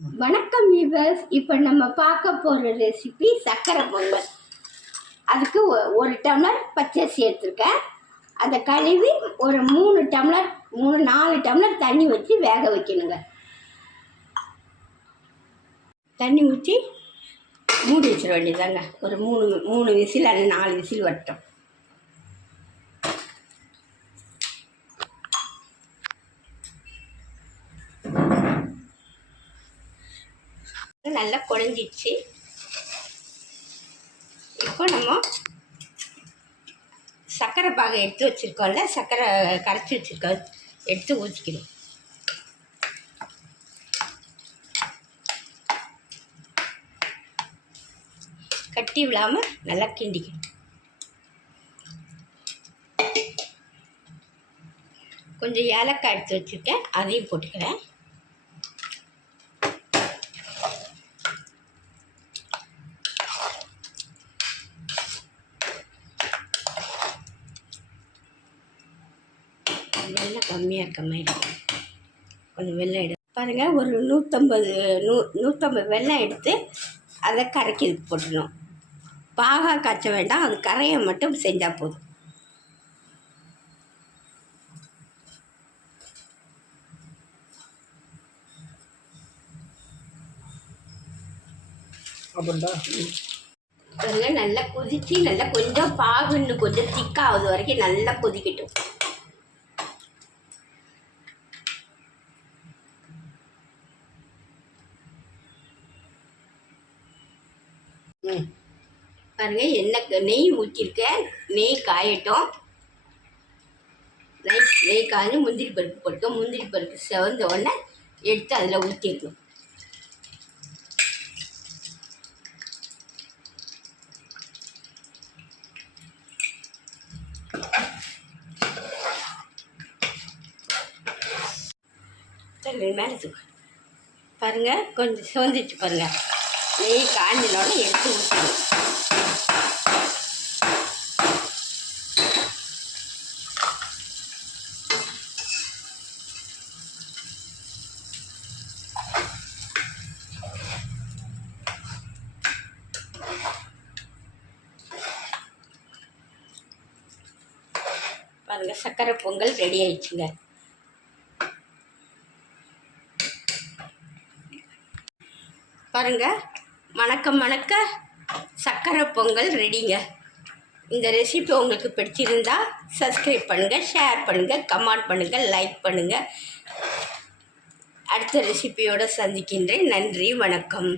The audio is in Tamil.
வணக்கம் வீவர்ஸ். இப்போ நம்ம பார்க்க போகிற ரெசிபி சர்க்கரை பொங்கல். அதுக்கு ஒரு டம்ளர் பச்சரிசி எடுத்துருக்கேன். அதை கழுவி ஒரு 4 டம்ளர் தண்ணி வச்சு வேக வைக்கணுங்க. தண்ணி ஊற்றி மூடி வச்சிட வேண்டியதாங்க. ஒரு 3 விசில் அல்லது 4 விசில் வரட்டும். நல்லா குழஞ்சிடுச்சு. இப்போ நம்ம சர்க்கரை பாகை எடுத்து வச்சுருக்கோம்ல, சர்க்கரை கரைச்சி வச்சுருக்கோம், எடுத்து ஊற்றிக்கணும். கட்டி விடாமல் நல்லா கிண்டிக்கணும். கொஞ்சம் ஏலக்காய் எடுத்து வச்சுருக்கேன், அதையும் போட்டுக்கிறேன். வெள்ளை கம்மியாக இருக்க மாதிரி கொஞ்சம் வெள்ளம் எடுத்து பாருங்கள். ஒரு 150 வெள்ளம் எடுத்து அதை கரைக்கிறதுக்கு போட்டுடணும். பாகா காய்ச்ச வேண்டாம், அது கரையை மட்டும் செஞ்சால் போதும். பாருங்க, நல்லா கொதிச்சு நல்லா கொஞ்சம் பாகு இன்னும் கொஞ்சம் திக்காவது வரைக்கும் நல்லா கொதிக்கட்டும். பாருங்க, நெய் ஊற்றிருக்கேன். நெய் காயட்டும். நெய் காய்ஞ்சு முந்திரி பருப்பு போட்டுக்க. முந்திரி பருப்பு செவந்த உடனே எடுத்து அதில் ஊற்றிடணும். மேலே தூக்கு. பாருங்கள், கொஞ்சம் சிவந்துச்சு பாருங்கள். நெய் காய்ஞ்சினோட எடுத்து ஊற்றணும். பாருங்கள், சர்க்கரை பொங்கல் ரெடி ஆயிடுச்சுங்க. பாருங்கள், மணக்க சர்க்கரை பொங்கல் ரெடிங்க. இந்த ரெசிபி உங்களுக்கு பிடிச்சிருந்தா சப்ஸ்கிரைப் பண்ணுங்கள், ஷேர் பண்ணுங்கள், கமெண்ட் பண்ணுங்கள், லைக் பண்ணுங்கள். அடுத்த ரெசிபியோடு சந்திக்கின்றேன். நன்றி, வணக்கம்.